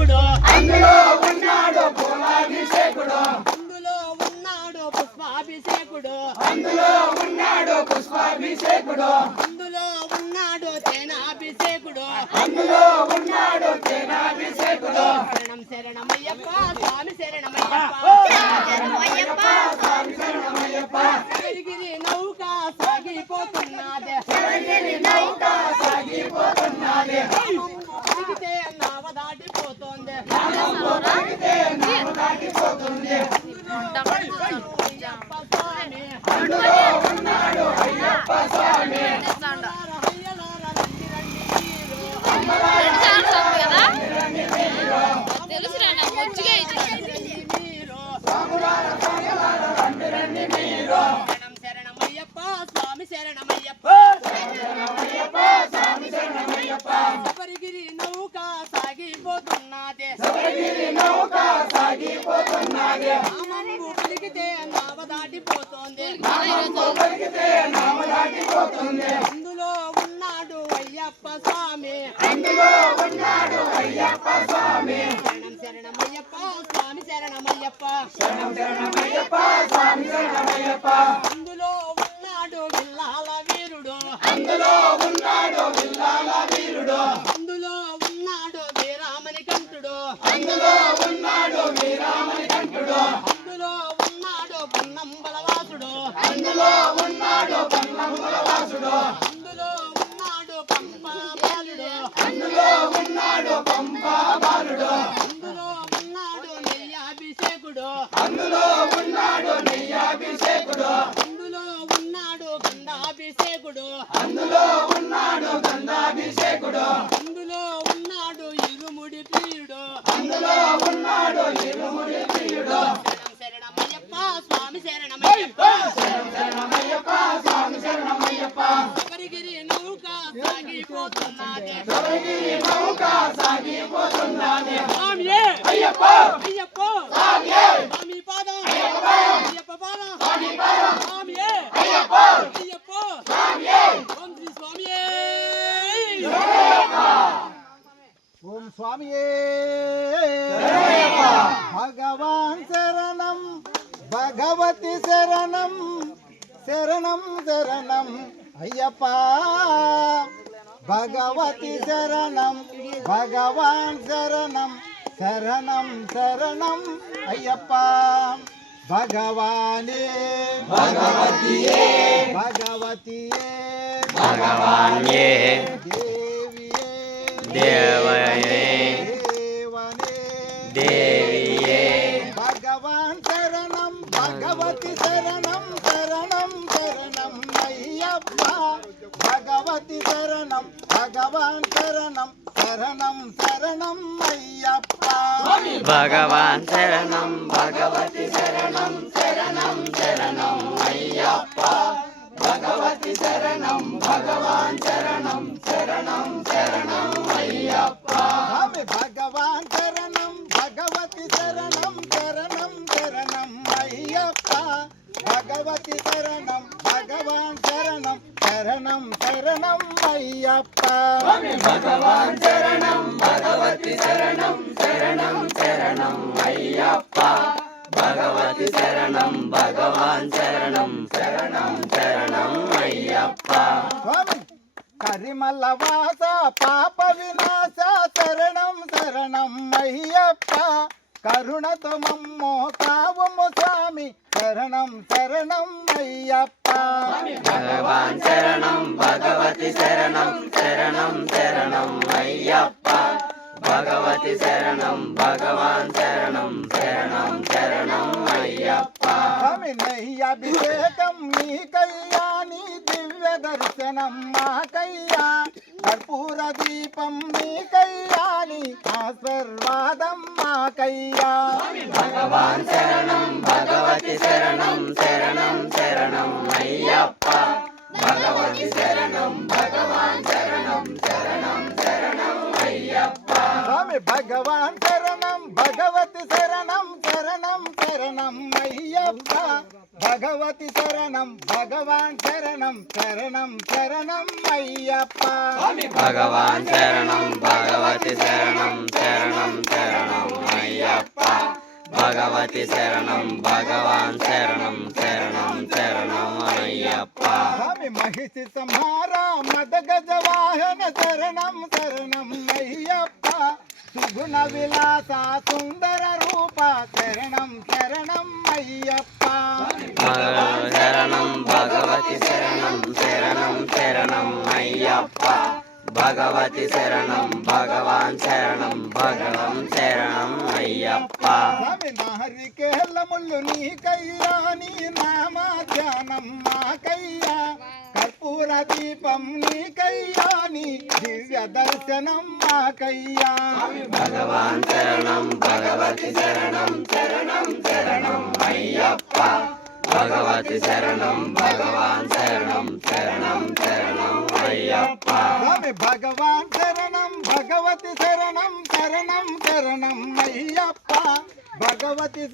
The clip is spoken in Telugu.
పుష్పాభిషేకుడు అందులో ఉన్నాడు పూలాభిషేకుడు అందులో ఉన్నాడు పుష్పాభిషేకుడు అందులో ఉన్నాడు పుష్పాభిషేకుడు అందులో ఉన్నాడు తేనాభిషేకుడు అందులో ఉన్నాడు తేనాభిషేకుడు శరణం శరణమయ్యప్ప స్వామి శరణమయ్యప్ప శరణమయ్యప్ప స్వామి శరణమయ్యప్ప శబరిగిరి నౌక సాగిపోతున్నదే శబరిగిరి నౌక సాగిపోతున్నది దిగితే నావ దాటిపోతోంది తాగితే నావ దాటిపోతుంది అయ్యప్ప స్వామి అందులో ఉన్నాడు అయ్యప్ప స్వామి హయ్యలార రండి రండి మీరు తెలుసురా నాకు మంచిగా రండి మీరు స్వాములార స్వాములార రండి రండి మీరు శరణం శరణమయ్యప్ప స్వామి శరణమయ్యప్ప శరణమయ్యప్ప స్వామి శరణమయ్యప్ప శబరిగిరి నౌక సాగిపోతున్నదే శబరిగిరి నౌక సాగిపోతున్నది నామంబు పలికితే నావ దాటిపోతోంది పలికితే నామ దాటిపోతుంది అందులో ఉన్నాడు అయ్యప్ప స్వామి అందులో ఉన్నాడు అయ్యప్ప స్వామి శరణం శరణమయ్యప్ప స్వామి శరణమయ్యప్ప శరణం శరణమయ్యప్ప స్వామి శరణమయ్యప్ప అందులో ఉన్నాడు విల్లాల వీరుడు అందులో ఉన్నాడు విల్లాల వీరుడు అందులో ఉన్నాడు వీరామణి కంఠుడు అందులో ఉన్నాడు వీరామణి కంఠుడు అందులో ఉన్నాడు పొన్నంబలవాసుడు అందులో ఉన్నాడు పన్నమ్మల వాసుడు అందులో ఉన్నాడు పంపాబాలుడు అందులో ఉన్నాడు పంపా బాలుడు అందులో ఉన్నాడు నెయ్యాభిషేకుడు అందులో ఉన్నాడు నెయ్యాభిషేకుడు అందులో ఉన్నాడు గండాభిషేకుడు అందులో ఉన్నాడు గంధాభిషేకుడు అందులో ఉన్నాడు ఇరుముడి ప్రియుడు అందులో ఉన్నాడు ఇరుముడి ప్రియుడు శరణం శరణమయ్యప్ప స్వామి శరణమయ్యప్ప శరణం శరణమయ్యప్ప స్వామి శరణమయ్యప్ప శబరిగిరి నౌక సాగిపోతున్నది శబరిగిరి నౌక సాగిపోతున్నది స్వామియే అయ్యప్ప అయ్యప్ప స్వామియే స్వామి పాదం అయ్యప్ప అయ్యప్ప పాదం స్వామి పాదం స్వామియే అయ్యప్ప అయ్యప్ప స్వామియే ఓం శ్రీ స్వామియే ఓం స్వామియే భగవాన్ శరణం భగవతి శరణం శరణం శరణం అయ్యప్ప భగవతి శరణం భగవాన్ శరణం శరణం శరణం అయ్యప్ప భగవానే భగవతియే భగవతియే భగవాన్యే దేవియే దేవయే దేవనే దేవియే భగవాన్ శరణం భగవతి శరణం శరణం శరణం అయ్యప్ప భగవతి శరణం భగవాన్ శరణం శరణం శరణం అయ్యప్ప భగవాన్ శరణం భగవతి శరణం శరణం శరణం అయ్యప్ప భగవతి శరణం భగవాన్ శరణం శరణం శరణం అయ్యప్ప స్వామి భగవాన్ శరణం భగవతి శరణం శరణం శరణం అయ్యప్ప భగవతి శరణం భగవాన్ శరణం శరణం శరణం అయ్యప్ప భగవాన్ శరణం భగవతి శరణం శరణం శరణం అయ్యప్ప భగవతి శరణం భగవాన్ శరణం శరణం శరణం అయ్యప్ప స్వామి కరిమల వాస పాప వినాశ శరణం శరణం అయ్యప్ప కరుణతో మమ్మో కావము స్వామి శరణం శరణం అయ్యప్ప భగవాన్ శరణం భగవతి శరణం శరణం శరణం అయ్యప్ప భగవతి శరణం భగవాన్ శరణం శరణం శరణం అయ్యప్ప స్వామి నయ్యాభిషేకం నీకయ్యా నీ దివ్య దర్శనం మాకయ్యా కర్పూర దీపం నీకయ్యా నీ ఆశీర్వాదం మాకయ్యా భగవాన్ శరణం భగవతి శరణం శరణం శరణం అయ్యప్ప భగవతి శరణం భగవాన్ శరణం శరణం శరణం అయ్యప్ప స్వామి భగవాన్ శరణం భగవతి శరణం శరణం శరణం అయ్యప్ప భగవతి శరణం భగవాన్ శరణం శరణం శరణం అయ్యప్ప భగవాన్ శరణం భగవతి శరణం శరణం శరణం భగవతి శరణం భగవాన్ శరణం శరణం శరణం అయ్యప్ప స్వామి మహిషి సంహార మద గజ వాహన శరణం శరణం అయ్యప్ప సుగుణ విలాస సుందర రూప శరణం శరణం అయ్యప్ప శరణం భగవతి శరణం శరణం శరణం అయ్యప్ప భగవతి శరణం భగవాన్ శరణం భగవం శరణం అయ్యప్ప స్వామి నారికేళ్ళ ముళ్ళు నీకయ్యా నీ నామా ధ్యానం మాకయ్యా కర్పూర దీపం నీకయ్యా నీ దివ్య దర్శనం మాకయ్యా భగవాన్ శరణం భగవతి శరణం శరణం శరణం అయ్యప్ప భగవతి శరణం భగవాన్ శరణం శరణం శరణం అయ్యప్ప స్వామి భగవాన్ శరణం భగవతి శరణం శరణం శరణం అయ్యప్ప భగవతి